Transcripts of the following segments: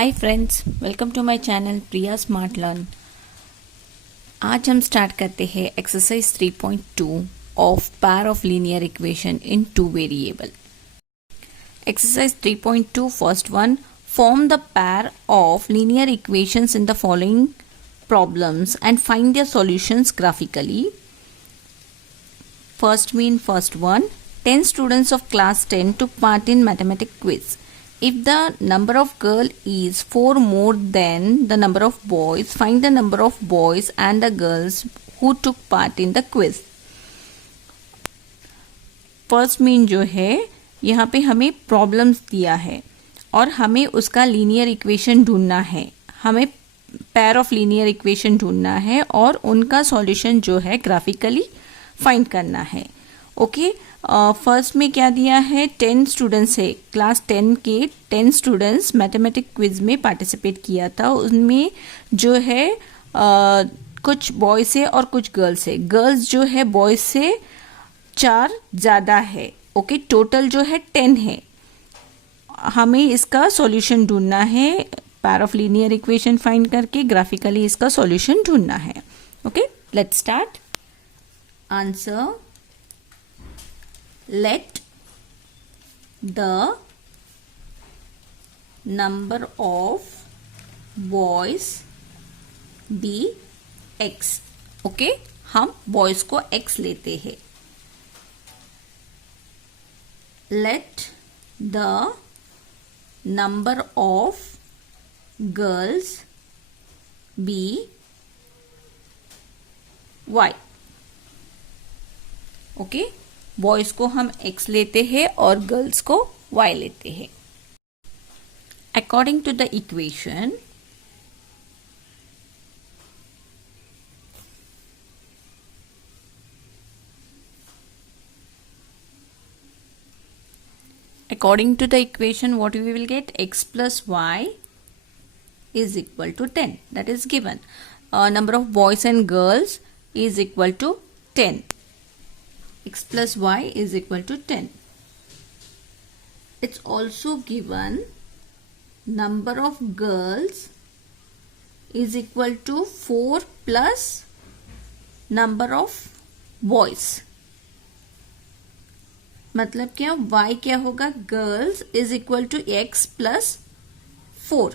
Hi friends, welcome to my channel Priya smart learn. आज हम start करते हैं exercise 3.2 of pair of linear equation in two variable. Exercise 3.2 first one, form the pair of linear equations in the following problems and find their solutions graphically. First one, 10 students of class 10 took part in mathematics quiz. If the number of girls is 4 more than the number of boys, find the number of boys and the girls who took part in the quiz. First mean जो है यहाँ पे हमें problems दिया है और हमें उसका लीनियर इक्वेशन ढूंढना है, हमें पेयर ऑफ लीनियर इक्वेशन ढूंढना है और उनका सॉल्यूशन जो है ग्राफिकली फाइंड करना है। ओके, फर्स्ट में क्या दिया है, 10 स्टूडेंट्स है, क्लास 10 के 10 स्टूडेंट्स मैथमेटिक्स क्विज में पार्टिसिपेट किया था। उनमें जो है कुछ बॉयज़ है और कुछ गर्ल्स है। गर्ल्स जो है बॉयज़ से 4 ज़्यादा है। ओके, टोटल जो है 10 है। हमें इसका सॉल्यूशन ढूंढना है, pair of linear equation find करके ग्राफिकली इसका सॉल्यूशन ढूंढना है। Okay, let's start. Answer, let the number of boys be X. Okay, हम बॉयज को एक्स लेते हैं। Let the number of girls be Y. Okay, boys को हम एक्स लेते हैं और गर्ल्स को वाई लेते हैं। According to the equation, what we will get, x plus y is equal to 10. That is given. Number of boys and girls is equal to 10. X plus y is equal to 10. It's also given number of girls is equal to 4 plus number of boys. मतलब क्या, y क्या होगा, girls is equal to x plus 4।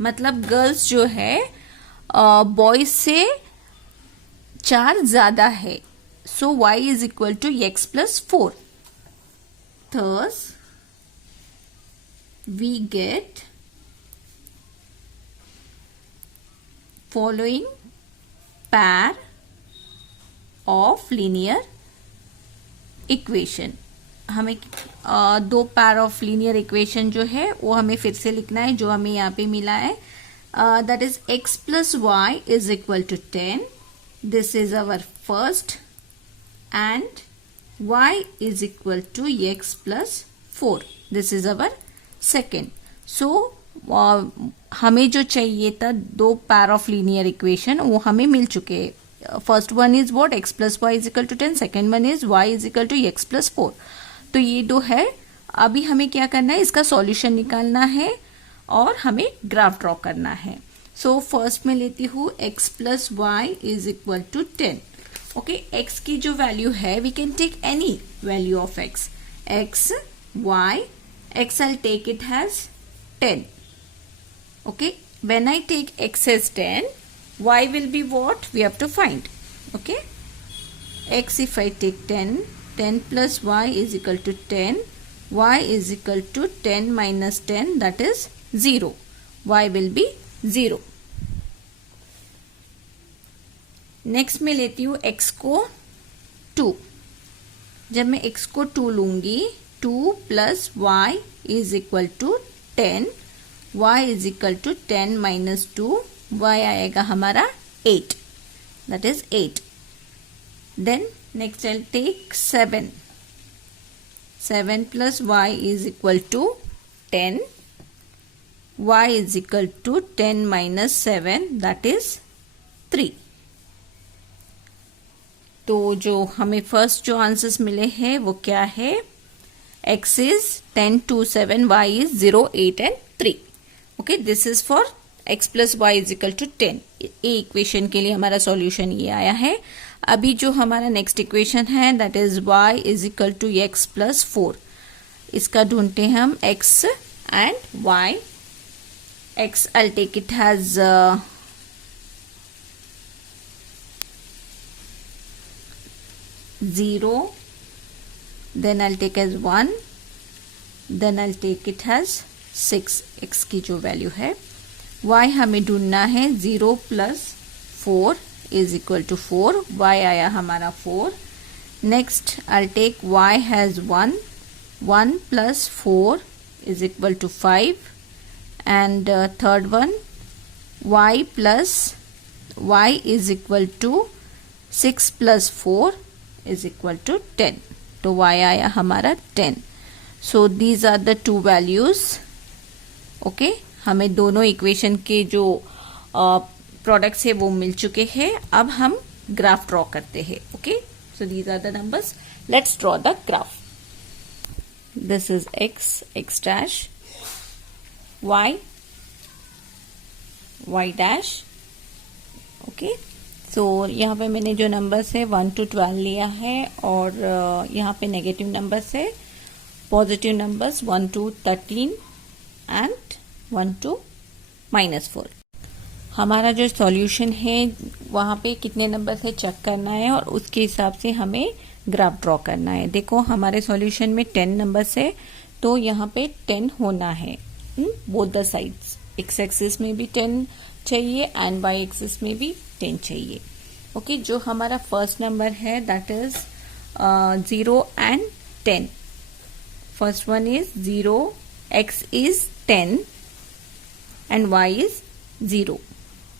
मतलब girls जो है boys से 4 ज्यादा है, so y is equal to x plus 4। Thus we get following pair of linear equation. हमें दो पेयर ऑफ लीनियर इक्वेशन जो है वो हमें फिर से लिखना है, जो हमें यहाँ पे मिला है। That is x plus Y is equal to 10. This is our first and y is equal to x plus 4. This is our second. So हमें जो चाहिए था दो पेयर ऑफ लीनियर इक्वेशन वो हमें मिल चुके हैं। First one is what, x plus Y is equal to 10, second one is y is equal to x plus 4। तो ये दो है। अभी हमें क्या करना है, इसका सॉल्यूशन निकालना है और हमें ग्राफ ड्रॉ करना है। सो फर्स्ट में लेती हूँ x plus Y is equal to 10। Okay, x की जो वैल्यू है, we can take any value of x, y, x I'll take it as 10. Okay, when I take x as 10, y will be what we have to find. Okay, x if I take 10 plus y is equal to 10, y is equal to 10 minus 10, that is 0. y will be 0. Next में लेती हूँ x को 2। जब मैं x को 2 लूंगी, 2 plus y is equal to 10, y is equal to 10 minus 2, y आएगा हमारा 8, that is 8. Then next I'll take 7. 7 plus y is equal to 10. y is equal to 10 minus 7, that is 3. तो जो हमें फर्स्ट जो answers मिले हैं वो क्या है, x is 10, 2, 7, y is 0, 8 and 3. Okay, this is for x plus Y is equal to 10। A equation के लिए हमारा सॉल्यूशन ये आया है। अभी जो हमारा नेक्स्ट इक्वेशन है that is y is equal to x plus 4। इसका ढूंढते हैं हम x and y। x I'll take it as 0, then I'll take as 1, then I'll take it as 6। x की जो वैल्यू है, y हमें ढूंढना है 0 plus 4 is equal to 4। y आया हमारा 4। Next I'll take y has 1, 1 plus 4 is equal to 5, and third one y plus y is equal to 6 plus 4 is equal to 10। तो y आया हमारा 10। So these are the two values. Okay, हमें दोनों equation के जो products है वो मिल चुके हैं। अब हम ग्राफ ड्रॉ करते हैं। Okay, so these are the numbers. Let's draw the graph. This is x dash, y dash। Okay, so यहाँ पे मैंने जो नंबर्स है 1 to 12 लिया है, और यहाँ पे नेगेटिव नंबर्स है, positive numbers 1 to 13 and 1 to -4। हमारा जो सॉल्यूशन है वहाँ पे कितने नंबर्स है चेक करना है, और उसके हिसाब से हमें ग्राफ ड्रॉ करना है। देखो हमारे सॉल्यूशन में 10 नंबर्स है, तो यहाँ पे 10 होना है both the sides. x axis में भी 10 चाहिए एंड y एक्सिस में भी 10 चाहिए। ओके, जो हमारा फर्स्ट नंबर है that is 0 and 10। First one is 0, x is 10 and y is 0।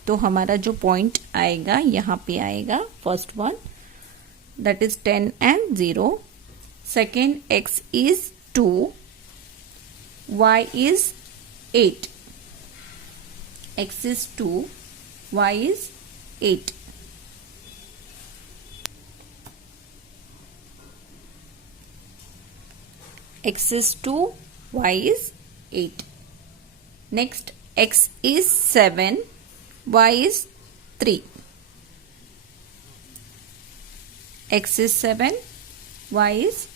तो हमारा जो पॉइंट आएगा यहाँ पे आएगा first one, that is 10 and 0। Second x is 2, y is 8। x is 2, y is 8। x is 2, y is 8। Next, x is 7, y is 3। x is 7, y is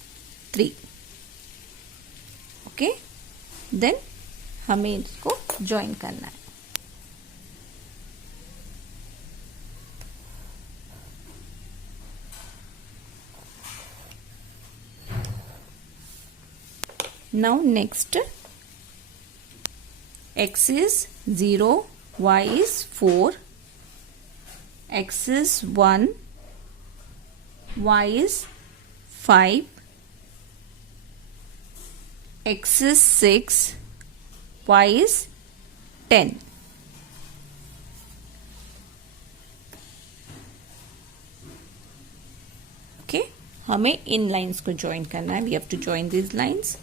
3। Okay, then हमें इसको join करना है। Now next, x is 0, y is 4, x is 1, y is 5, x is 6, y is 10। Okay, हमें इन lines को join करना है। We have to join this lines.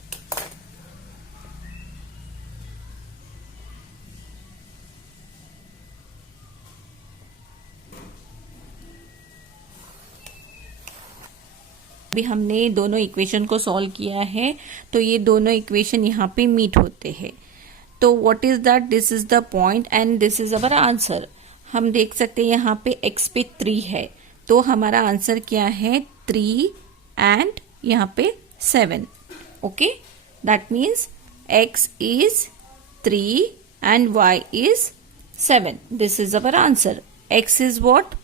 अभी हमने दोनों इक्वेशन को सॉल्व किया है, तो ये दोनों इक्वेशन यहाँ पे मीट होते हैं। तो what is that? This is the point and this is our answer. हम देख सकते हैं यहाँ पे x पे 3 है, तो हमारा आंसर क्या है? 3 एंड यहाँ पे 7। Okay, that means x is 3 and y is 7। This is our answer. x is what?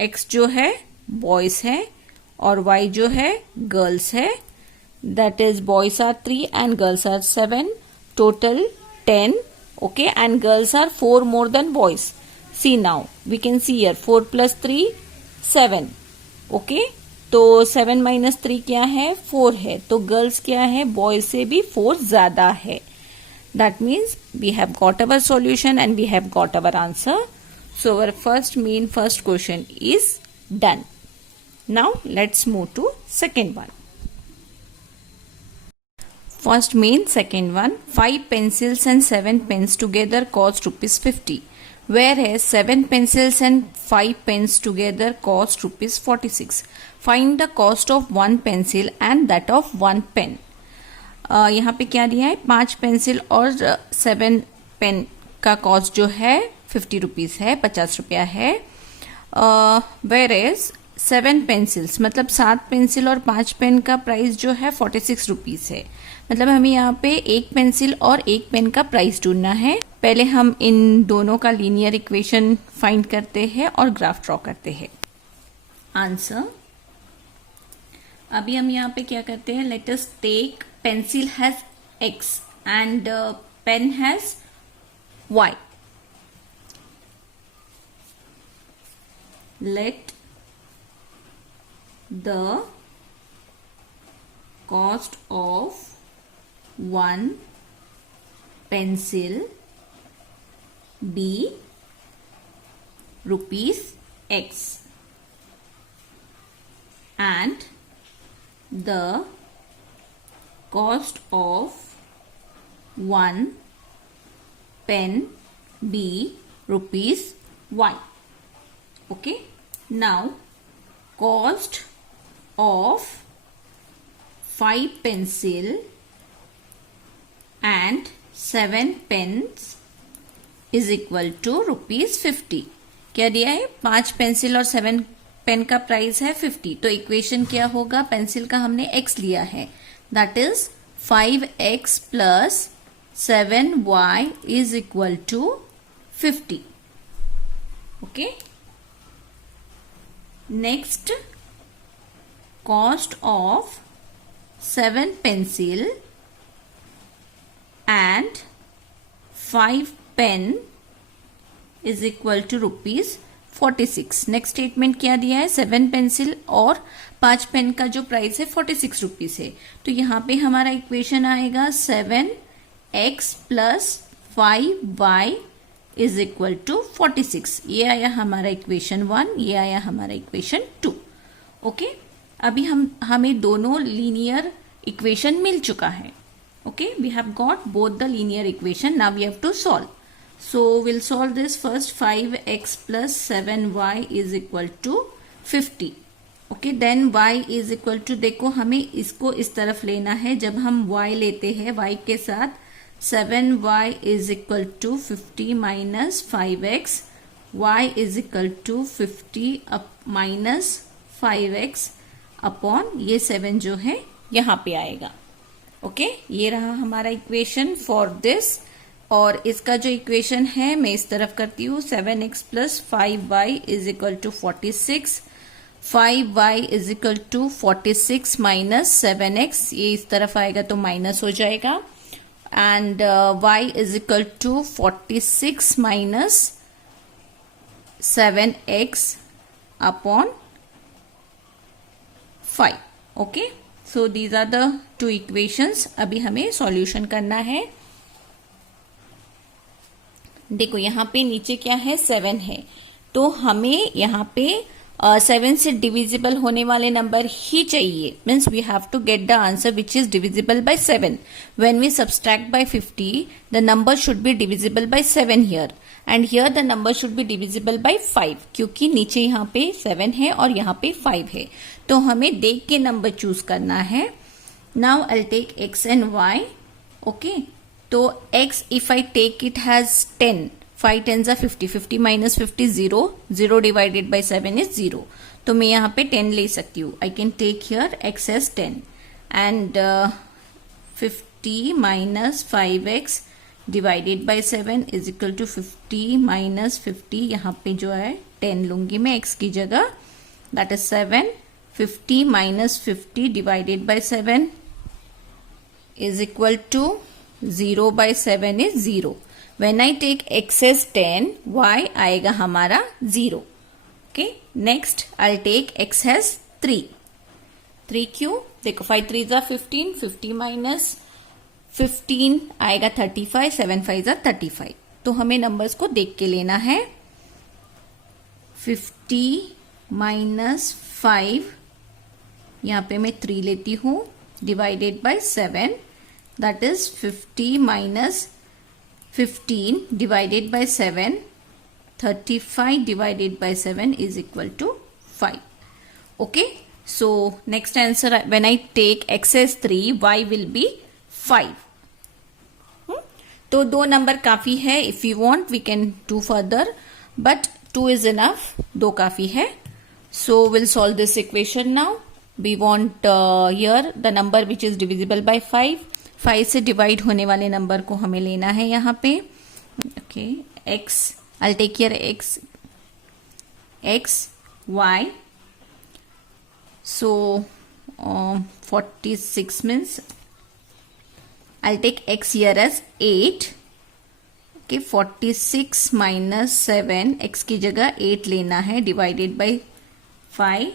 x जो है बॉयज है और y जो है गर्ल्स है। That is boys are 3 and girls are 7, total 10। Okay, and girls are 4 more than boys. See now, we can see here 4 plus 3 7. Okay, तो 7 minus 3 क्या है? 4 है। तो गर्ल्स क्या है? बॉयज से भी 4 ज्यादा है। That means we have got our solution and we have got our answer. So our first question is done. Now let's move to second one. First main, second one. 5 pencils and 7 pens together cost ₹50, whereas 7 pencils and 5 pens together cost ₹46. Find the cost of 1 pencil and that of 1 pen. यहाँ पे क्या दिया है? 5 pencil और 7 pen का cost जो है 50 rupees है, 50 रुपया है। वेयर इज 7 पेंसिल्स, मतलब 7 पेंसिल और 5 पेन का प्राइस जो है 46 रुपीज है। मतलब हमें यहाँ पे एक पेंसिल और एक पेन का प्राइस ढूंढना है। पहले हम इन दोनों का लीनियर इक्वेशन फाइंड करते हैं और ग्राफ ड्रॉ करते हैं। आंसर, अभी हम यहाँ पे क्या करते हैं, let us take pencil has x and pen has y. Let the cost of one pencil be rupees x and the cost of one pen be rupees y. Okay, now cost of 5 pencil and 7 pens is equal to rupees 50. क्या दिया है, 5 pencil और 7 pen का price है 50। तो equation क्या होगा, pencil का हमने x लिया है, that is 5x plus 7y is equal to 50. Okay, next cost of 7 pencil and 5 pen is equal to rupees 46. Next statement क्या दिया है, 7 पेंसिल और 5 पेन का जो प्राइस है 46 रुपीज है। तो यहाँ पे हमारा इक्वेशन आएगा 7x plus 5y is equal to 46. ये आया हमारा इक्वेशन 1, ये आया हमारा इक्वेशन 2. ओके, अभी हमें दोनों लीनियर इक्वेशन मिल चुका है. Okay, we have got both the linear equation. Now we have to solve. So we'll solve this first. 5x plus 7y is equal to 50. Okay, then y is equal to, देखो हमें इसको इस तरफ लेना है. जब हम y लेते हैं, y के साथ 7y is equal to 50 minus 5x. y is equal to 50 minus 5x upon ये 7 जो है यहाँ पे आएगा. ओके, ये रहा हमारा इक्वेशन फॉर दिस. और इसका जो इक्वेशन है मैं इस तरफ करती हूँ. 7x plus 5y is equal to 46. 5y is equal to 46 minus 7x, ये इस तरफ आएगा तो माइनस हो जाएगा. And y is equal to 46 minus 7x upon 5. Okay, so these are the two equations. अभी हमें सॉल्यूशन करना है. देखो यहाँ पे नीचे क्या है, 7 है, तो हमें यहाँ पे 7 से डिविजिबल होने वाले नंबर ही चाहिए. Means we have to get the answer which is divisible by 7. When we subtract by 50, the number should be divisible by 7 here, and here the number should be divisible by 5, क्योंकि नीचे यहाँ पे 7 है और यहाँ पे 5 है. तो हमें देख के नंबर चूज करना है. Now I take x and y. Okay, तो x if I take it has 10, 5 10s are 50, 50 minus 50 0, 0 divided by 7 is 0. तो मैं यहाँ पे 10 ले सकती हूँ. I can take here x as 10 and 50 minus 5x divided by 7 is equal to 50 minus 50. यहाँ पे जो है 10 लूंगी मैं x की जगह, that is 7. 50 minus 50 divided by 7 is equal to 0 by 7 is 0. When I take x as 10, y आएगा हमारा 0. Okay, next I'll take x as 3. 3 क्यों? देखो 5 3s are 15, 50 minus 15 आएगा 35, 7 5s are 35. तो हमें नंबर्स को देख के लेना है. 50 minus 5, यहाँ पे मैं 3 लेती हूँ, divided by 7. That is 50 minus 15 divided by 7. 35 divided by 7 is equal to 5. Okay. So next answer, when I take x as 3, y will be 5. तो 2 नंबर काफी है. If you want we can do further, but 2 is enough. 2 काफी है. So will solve this equation now. We want here the number which is divisible by 5. 5 से divide होने वाले number को हमें लेना है यहाँ पे. Okay, x, I'll take here x, y. So 46 means I'll take x here as 8. Okay, 46 minus 7, x की जगह 8 लेना है, divided by 5.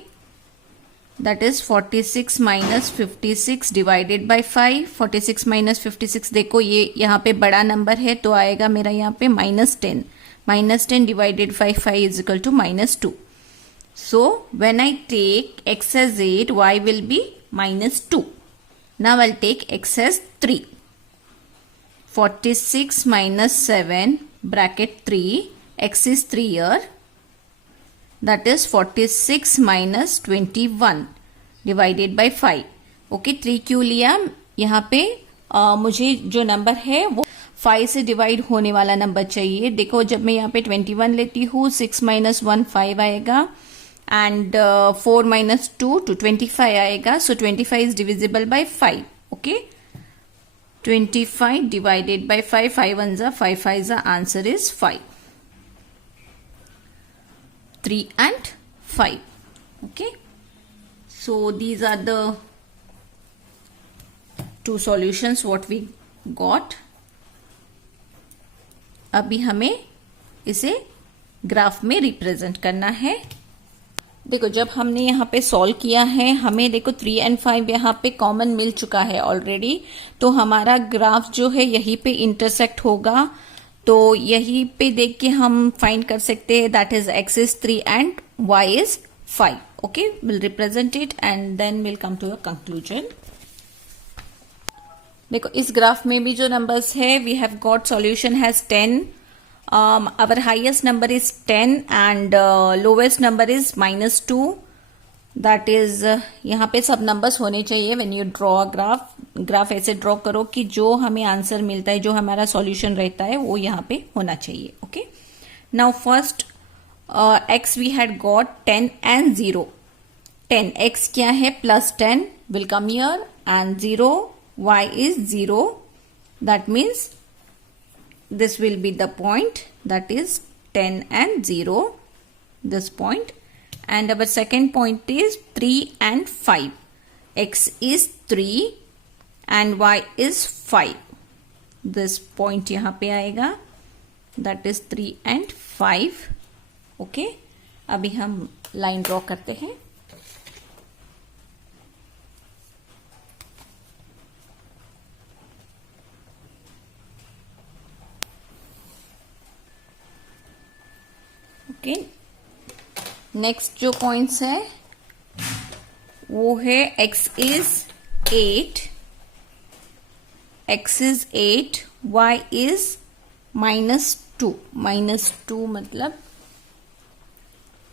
That is 46 minus 56 divided by 5. 46 minus 56, देखो ये यहाँ पे बड़ा नंबर है तो आएगा मेरा यहाँ पे -10. -10 divided by 5 is equal to -2. So when I take x as 8, y will be -2. Now I'll take x as 3. 46 minus 7 bracket 3, x is 3 here. That is 46 minus 21 divided by 5. Okay, 3 क्यों लिया यहाँ पे? मुझे जो नंबर है वो 5 से divide होने वाला नंबर चाहिए. देखो जब मैं यहाँ पे 21 लेती हूँ, 6 minus 1 5 आएगा, एंड 4 minus 2 to 25 आएगा. सो 25 is divisible by 5. Okay, 25 divided by 5. 5 ones are 5 5s, the answer is 5. 3 and 5. Okay, so these are the 2 solutions what we got. अभी हमें इसे ग्राफ में रिप्रेजेंट करना है. देखो जब हमने यहाँ पे सॉल्व किया है, हमें देखो 3 and 5 यहाँ पे कॉमन मिल चुका है ऑलरेडी. तो हमारा ग्राफ जो है यहीं पे इंटरसेक्ट होगा. तो यहीं पे देख के हम फाइंड कर सकते हैं. That is x is 3 and y is 5. Okay, will represent it and then will come to a conclusion. देखो इस ग्राफ में भी जो नंबर्स है, we have got solution has 10. Our highest number is 10 and lowest number is -2. That is यहाँ पे सब numbers होने चाहिए when you draw a graph. ऐसे ड्रॉ करो कि जो हमें आंसर मिलता है, जो हमारा सॉल्यूशन रहता है, वो यहाँ पे होना चाहिए. Okay, now first x we had got 10 and 0. 10 x क्या है? +10 will come here, and 0 y is 0. That means this will be the point, that is 10 and 0, this point. And our second point is 3 and 5. X is 3 and y is 5. This point यहाँ पे आएगा, that is 3 and 5. Okay, अभी हम line draw करते हैं. Okay, next जो points है वो है x is 8, x is 8, y is -2. -2 मतलब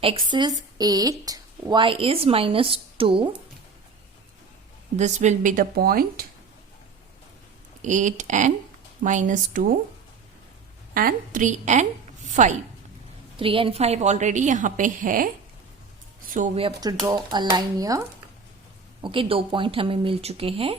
x is 8, y is -2. This will be the point 8 and -2 and 3 and 5. 3 and 5 already यहाँ पे है. So we have to draw a line here. Okay, 2 point हमें मिल चुके हैं.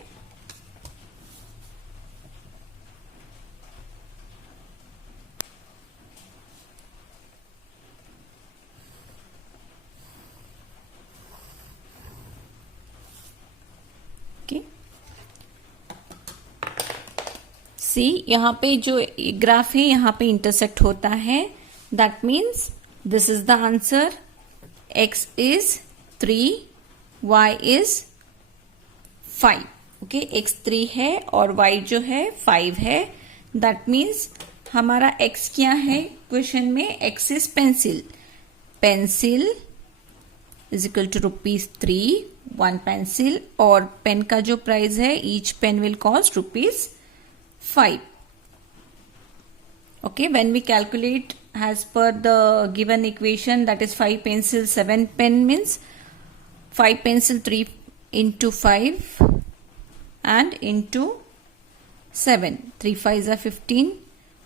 ओके, सी यहाँ पे जो ग्राफ है यहाँ पे इंटरसेक्ट होता है. That means this is the answer. X is 3, y is 5. Okay, x 3 है और y जो है 5 है. That means हमारा x क्या है क्वेश्चन में? x is pencil. Pencil is equal to ₹3, 1 pencil. और पेन का जो प्राइस है, each pen will cost ₹5. Okay, when we calculate as per the given equation, that is 5 pencil 7 pen, means 5 pencil 3 into 5 and into 7, 3 5 are 15,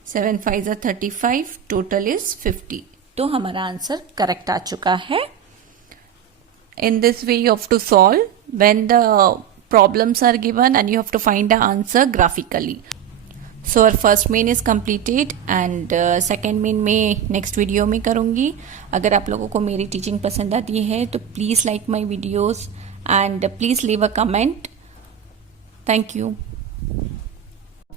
7 5 are 35, total is 50. तो हमारा answer correct आ चुका है. In this way you have to solve when the problems are given and you have to find the answer graphically. So our first main is completed and second main मैं next video में करूँगी. अगर आप लोगों को मेरी teaching पसंद आती है तो please like my videos and please leave a comment. Thank you.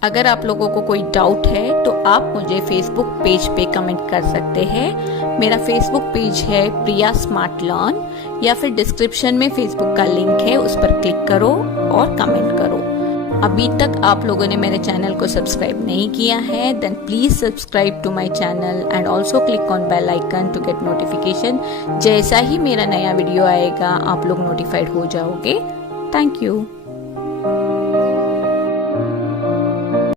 अगर आप लोगों को कोई डाउट है तो आप मुझे फेसबुक पेज पे कमेंट कर सकते हैं. मेरा फेसबुक पेज है प्रिया स्मार्ट लर्न, या फिर डिस्क्रिप्शन में फेसबुक का लिंक है, उस पर क्लिक करो और कमेंट करो. अभी तक आप लोगों ने मेरे चैनल को सब्सक्राइब नहीं किया है then please subscribe to my channel and also click on bell icon to get notification. जैसा ही मेरा नया वीडियो आएगा आप लोग नोटिफाइड हो जाओगे. Thank you.